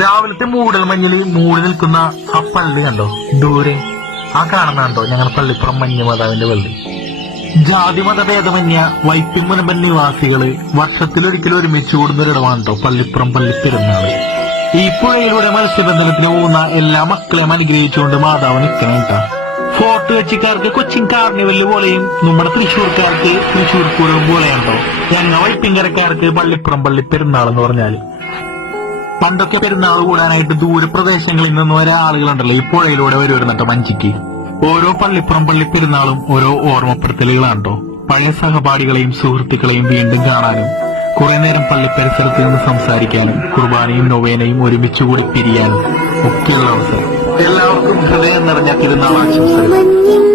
രാവിലത്തെ മൂടൽ മഞ്ഞിൽ മൂടി നിൽക്കുന്ന ആ പള്ളി കണ്ടോ ദൂരെ? ആ കാണുന്നുണ്ടോ ഞങ്ങളുടെ പള്ളിപ്പുറം മഞ്ഞമാതാവിന്റെ പള്ളി. ജാതി മതഭേദമന്യ വൈപ്പിൻ മുനമ്പൻ നിവാസികള് വർഷത്തിലൊരിക്കലും ഒരുമിച്ച് കൂടുന്നൊരിടമാണോ പള്ളിപ്പുറം പള്ളിപ്പെരുന്നാള്. ഈ പുഴയിലൂടെ മത്സ്യബന്ധനത്തിന് പോകുന്ന എല്ലാ മക്കളെയും അനുഗ്രഹിച്ചുകൊണ്ട് മാതാവ് നിൽക്കണം കേട്ടാ. ഫോർട്ട് കൊച്ചിക്കാർക്ക് കൊച്ചിൻ കാർണിവല് പോലെയും നമ്മുടെ തൃശ്ശൂർക്കാർക്ക് തൃശ്ശൂർ പൂരം പോലെയുണ്ടോ ഞങ്ങൾ വൈപ്പിൻകരക്കാർക്ക് പള്ളിപ്പുറം പള്ളിപ്പെരുന്നാൾ എന്ന് പറഞ്ഞാല്. പണ്ടൊക്കെ പെരുന്നാൾ കൂടാനായിട്ട് ദൂരപ്രദേശങ്ങളിൽ നിന്ന് വരെ ആളുകളുണ്ടല്ലോ ഈ പുഴയിലൂടെ വരുന്നുണ്ടോ മഞ്ചിക്ക്. ഓരോ പള്ളിപ്പുറം പള്ളിപ്പെരുന്നാളും ഓരോ ഓർമ്മപ്പെടുത്തലുകളാണോ. പഴയ സഹപാഠികളെയും സുഹൃത്തുക്കളെയും വീണ്ടും കാണാനും കുറെ നേരം പള്ളി പരിസരത്ത് നിന്ന് സംസാരിക്കാനും കുർബാനയും നൊവേനയും ഒരുമിച്ചുകൂടി പിരിയാനും ഒക്കെയുള്ള അവസരം. എല്ലാവർക്കും ഹൃദയം നിറഞ്ഞ തിരുനാൾ ആശംസകൾ.